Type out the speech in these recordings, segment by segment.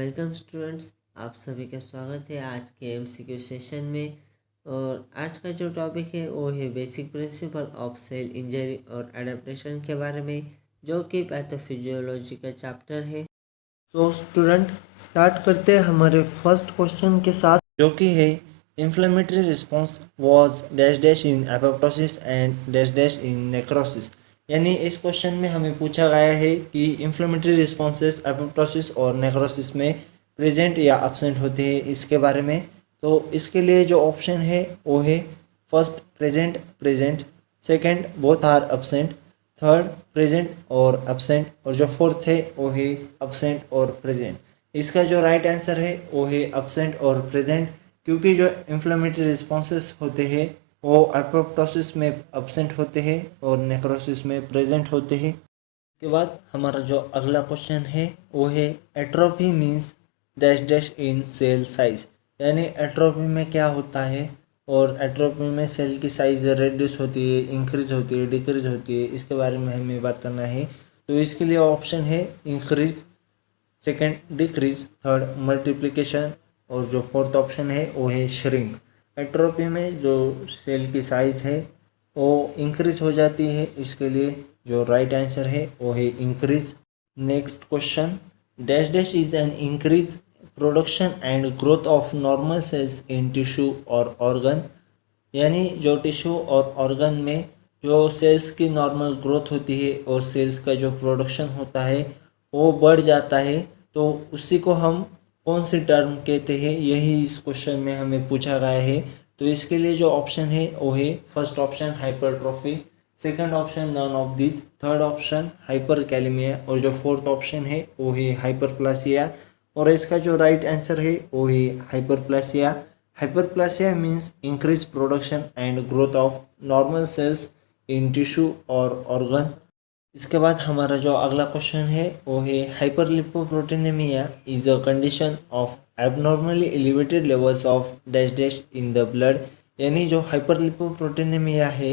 Welcome students, आप सभी का स्वागत है आज के एमसीक्यू सेशन में। और आज का जो टॉपिक है वो है basic principle of cell injury और एडेप्टेशन के बारे में, जो कि पैथोफिजियोलॉजी का चैप्टर है। तो स्टूडेंट स्टार्ट करते हैं हमारे फर्स्ट क्वेश्चन के साथ, जो कि है inflammatory response was dash dash in apoptosis and dash dash in necrosis. यानी इस क्वेश्चन में हमें पूछा गया है कि इन्फ्लेमेटरी रिस्पॉन्सेस एपोप्टोसिस और नेक्रोसिस में प्रेजेंट या अब्सेंट होते हैं, इसके बारे में। तो इसके लिए जो ऑप्शन है वो है first present present, second both are absent, third present और अब्सेंट, और जो फोर्थ है वो है अब्सेंट और प्रेजेंट। इसका जो राइट आंसर है वो है अब्सेंट और प्रेजेंट, क्योंकि जो इन्फ्लेमेटरी रिस्पॉन्सेस होते हैं वो एपोप्टोसिस में अब्सेंट होते हैं और नेक्रोसिस में प्रेजेंट होते हैं। इसके बाद हमारा जो अगला क्वेश्चन है वो है atrophy means dash dash in cell size. यानी एट्रोफी में क्या होता है और एट्रोफी में सेल की साइज रिड्यूस होती है, इंक्रीज होती है, डिक्रीज होती है, इसके बारे में हमें बात करना है। तो इसके लिए ऑप्शन है increase, second decrease, third multiplication, और जो फोर्थ ऑप्शन है वो है श्रिंक। एट्रोफी में जो सेल की साइज है वो इंक्रीज हो जाती है, इसके लिए जो राइट आंसर है वो है increase. Next question, dash dash is an increase production and growth of normal cells in tissue और ऑर्गन। यानी जो टिश्यू और ऑर्गन में जो सेल्स की नॉर्मल ग्रोथ होती है और सेल्स का जो प्रोडक्शन होता है वो बढ़ जाता है, तो उसी को हम कौन सी टर्म कहते हैं, यही इस क्वेश्चन में हमें पूछा गया है। तो इसके लिए जो ऑप्शन है वो है first option hypertrophy, second option none of this, third option hyperkalemia, और जो फोर्थ ऑप्शन है वो है हाइपरप्लासिया। और इसका जो राइट आंसर है वो है hyperplasia. Hyperplasia means increase production and growth of normal cells in tissue और ऑर्गन। इसके बाद हमारा जो अगला क्वेश्चन है वो है hyperlipoproteinemia is a condition of abnormally elevated levels of dash dash in the blood. यानी जो हाइपरलिपोप्रोटीनेमिया है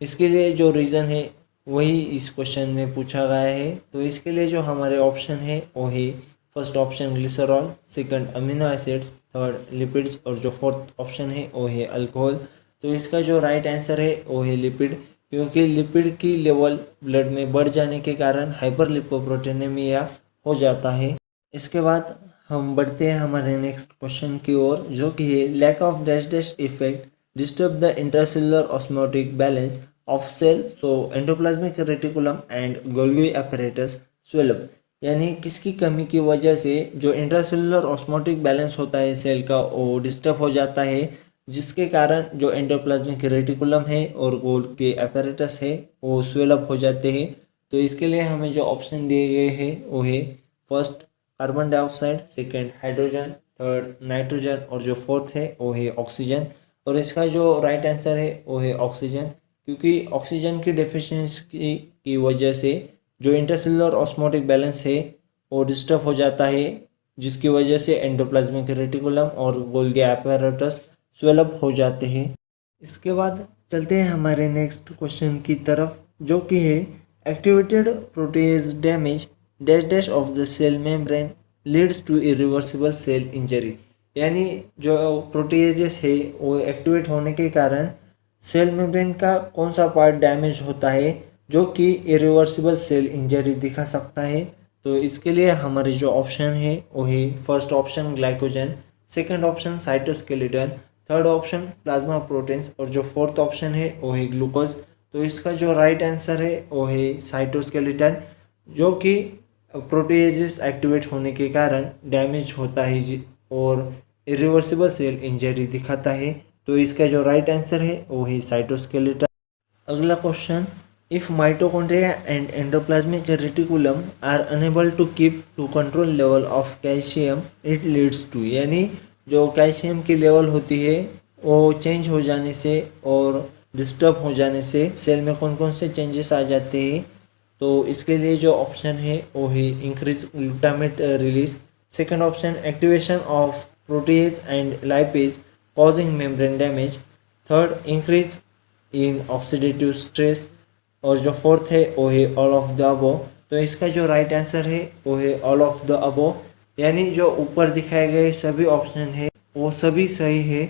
इसके लिए जो रीज़न है वही इस क्वेश्चन में पूछा गया है। तो इसके लिए जो हमारे ऑप्शन है वो है first option glycerol, second amino acids, third lipids, और जो फोर्थ ऑप्शन है वो है अल्कोहल। तो इसका जो राइट आंसर है वो है लिपिड, क्योंकि लिपिड की लेवल ब्लड में बढ़ जाने के कारण हाइपरलिपोप्रोटीनेमिया हो जाता है। इसके बाद हम बढ़ते हैं हमारे नेक्स्ट क्वेश्चन की ओर, जो कि है lack of dash dash effect disturb the intercellular osmotic balance of cell, so endoplasmic reticulum and Golgi apparatus swell up। यानी किसकी कमी की वजह से जो इंटरसेलुलर ऑस्मोटिक बैलेंस होता है सेल का वो डिस्टर्ब हो जाता है, जिसके कारण जो एंडोप्लाज्मिक रेटिकुलम है और गोल्गी apparatus है वो स्वेल अप हो जाते हैं। तो इसके लिए हमें जो ऑप्शन दिए गए हैं वो है first carbon dioxide, second hydrogen, third nitrogen, और जो फोर्थ है वो है ऑक्सीजन। और इसका जो राइट आंसर है वो है ऑक्सीजन, क्योंकि ऑक्सीजन की डेफिशिएंसी की वजह से जो इंटरसेलुलर ऑस्मोटिक बैलेंस है वो डिस्टर्ब हो जाता है, जिसकी वजह से एंडोप्लाज्मिक रेटिकुलम और गोल्गी apparatus स्वेल अप हो जाते हैं। इसके बाद चलते हैं हमारे नेक्स्ट क्वेश्चन की तरफ, जो कि है activated protease damage dash dash of the cell membrane leads to irreversible cell injury. यानी जो प्रोटीजेस है वो एक्टिवेट होने के कारण सेल मेम्ब्रेन का कौन सा पार्ट डैमेज होता है जो कि इरिवर्सिबल सेल इंजरी दिखा सकता है। तो इसके लिए हमारे जो ऑप्शन है वो है first option glycogen, second option cytoskeleton, third option plasma proteins, और जो फोर्थ ऑप्शन है वो है ग्लूकोज। तो इसका जो राइट आंसर है वो है साइटोस्केलेटन, जो कि प्रोटीजेस एक्टिवेट होने के कारण डैमेज होता है और इरिवर्सिबल सेल इंजरी दिखाता है। तो इसका जो राइट आंसर है वो है साइटोस्केलेटन। अगला question, if mitochondria and endoplasmic reticulum are unable to keep to control level of calcium it leads to. यानी जो कैल्शियम की लेवल होती है वो चेंज हो जाने से और डिस्टर्ब हो जाने से सेल में कौन कौन से चेंजेस आ जाते हैं। तो इसके लिए जो ऑप्शन है वो है increase glutamate release, second option activation of proteases and lipase causing membrane damage, third increase in oxidative stress, और जो फोर्थ है वो है ऑल ऑफ द अबो। तो इसका जो राइट आंसर है वो है ऑल ऑफ द अबो, यानी जो ऊपर दिखाए गए सभी ऑप्शन है वो सभी सही है।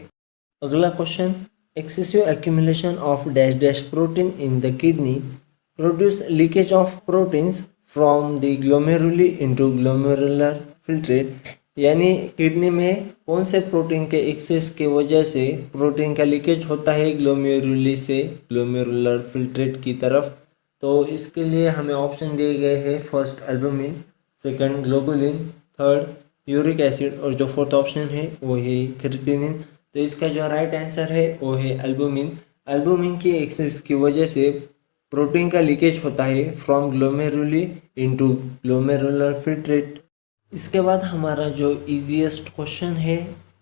अगला question, excessive accumulation of dash dash protein in the kidney produce leakage of proteins from the glomeruli into glomerular filtrate. यानी किडनी में कौन से प्रोटीन के एक्सेस की वजह से प्रोटीन का लीकेज होता है ग्लोमेरुली से ग्लोमेरुलर फिल्ट्रेट की तरफ। तो इसके लिए हमें ऑप्शन दिए गए हैं, first albumin, second globulin, third uric acid और जो फोर्थ ऑप्शन है वो है क्रिएटिनिन। तो इसका जो राइट आंसर है वो है एल्बुमिन। एल्बुमिन की एक्सेस की वजह से प्रोटीन का लीकेज होता है from glomeruli into glomerular filtrate. इसके बाद हमारा जो इजीएस्ट क्वेश्चन है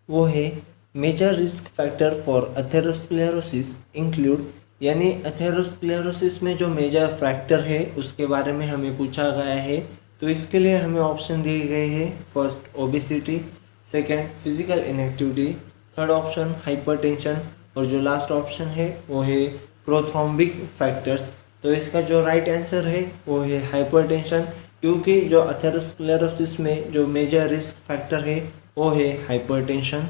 वो है major risk factor for atherosclerosis include. यानी अथेरोस्क्लेरोसिस में जो मेजर फैक्टर है उसके बारे में हमें पूछा गया है। तो इसके लिए हमें ऑप्शन दिए गए हैं, first obesity, second physical inactivity, third option hypertension और जो लास्ट ऑप्शन है वो है प्रोथ्रोम्बिक फैक्टर्स। तो इसका जो राइट आंसर है वो है हाइपरटेंशन, क्योंकि जो अथेरोस्क्लेरोसिस में जो मेजर रिस्क फैक्टर है वो है हाइपरटेंशन।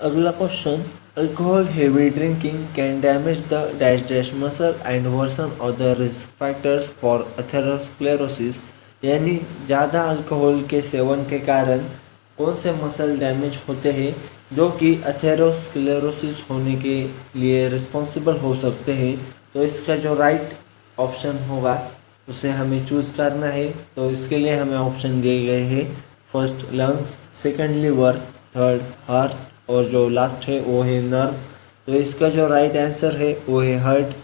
अगला question, alcohol heavy drinking can damage the dash dash muscle and worsen of the risk factors for atherosclerosis. यानी ज़्यादा अल्कोहल के सेवन के कारण कौन से मसल डैमेज होते हैं जो कि अथेरोस्क्लेरोसिस होने के लिए रिस्पॉन्सिबल हो सकते हैं। तो इसका जो राइट ऑप्शन होगा उसे हमें चूज़ करना है। तो इसके लिए हमें ऑप्शन दिए गए हैं, first lungs, second liver, third heart और जो लास्ट है वो है नर्व। तो इसका जो राइट आंसर है वो है हार्ट।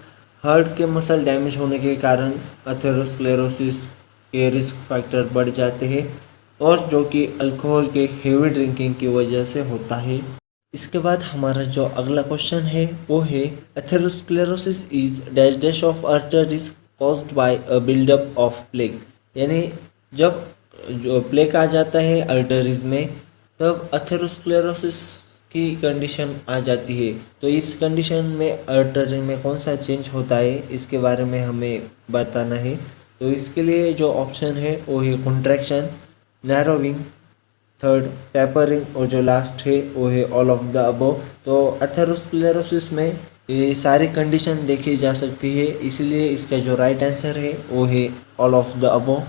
हार्ट के मसल डैमेज होने के कारण अथेरोस्क्लेरोसिस के रिस्क फैक्टर बढ़ जाते हैं और जो कि अल्कोहल के हेवी ड्रिंकिंग की वजह से होता है। इसके बाद हमारा जो अगला क्वेश्चन है वो है atherosclerosis is dash dash of arteries caused by a buildup of plaque. यानी जब जो प्लेग आ जाता है आर्टरीज में तब एथेरोस्क्लेरोसिस की कंडीशन आ जाती है। तो इस कंडीशन में आर्टरी में कौन सा चेंज होता है इसके बारे में हमें बताना है। तो इसके लिए जो ऑप्शन है वो है कॉन्ट्रैक्शन, नैरोविंग, थर्ड टेपरिंग और जो लास्ट है वो है ऑल ऑफ द अबव। तो एथेरोस्क्लेरोसिस में ये सारी कंडीशन देखी जा सकती है, इसलिए इसका जो राइट आंसर है वो है ऑल ऑफ द अबव।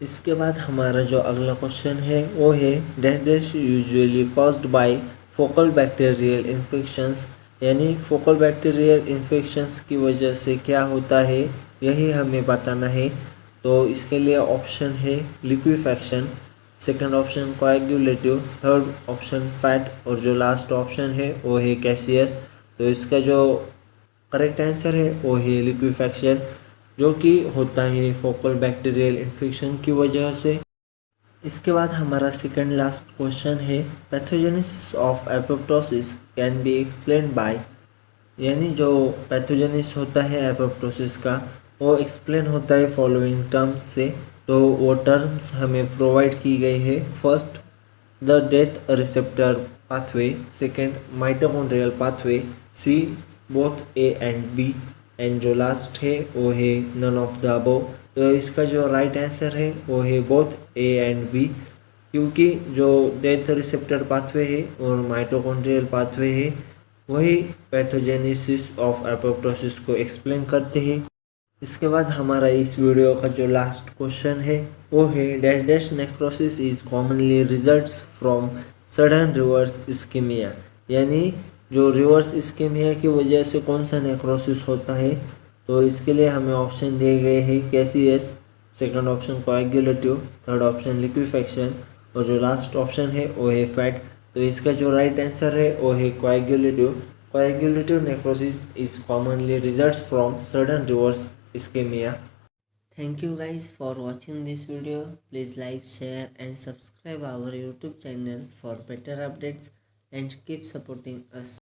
इसके बाद हमारा जो अगला क्वेश्चन है वो है dash dash usually caused by focal bacterial infections. यानी फोकल बैक्टीरियल इन्फेक्शंस की वजह से क्या होता है यही हमें बताना है। तो इसके लिए ऑप्शन है liquefaction, second option coagulative, third option fat और जो लास्ट ऑप्शन है वो है कैसियस। तो इसका जो करेक्ट आंसर है वो है लिक्विफैक्शन, जो कि होता है फोकल बैक्टीरियल इन्फेक्शन की वजह से। इसके बाद हमारा सेकंड लास्ट क्वेश्चन है pathogenesis of apoptosis can be explain by. यानी जो पैथोजेनिस होता है एपोप्टोसिस का वो एक्सप्लेन होता है फॉलोइंग टर्म्स से। तो वो टर्म्स हमें प्रोवाइड की गई है, first the death receptor pathway, second mitochondrial pathway, C both A and B and जो लास्ट है वो है नन ऑफ द अबव। तो इसका जो राइट आंसर है वो है बोथ ए एंड बी, क्योंकि जो डेथ रिसेप्टर पाथवे है और माइटोकॉन्ड्रियल पाथवे है वही पैथोजेनेसिस ऑफ एपोप्टोसिस को एक्सप्लेन करते हैं। इसके बाद हमारा इस वीडियो का जो लास्ट क्वेश्चन है वो है dash dash necrosis is commonly results from sudden reverse ischemia. यानी जो रिवर्स इस्कीमिया की वजह से कौन सा नेक्रोसिस होता है। तो इसके लिए हमें ऑप्शन दिए गए हैं caseous, second option coagulative, third option liquefaction और जो लास्ट ऑप्शन है वो है फैट। तो इसका जो राइट आंसर है वो है coagulative. Coagulative necrosis is commonly results from sudden reverse ischemia. Thank you guys for watching this video. Please like, share and subscribe our YouTube channel for better updates and keep supporting us.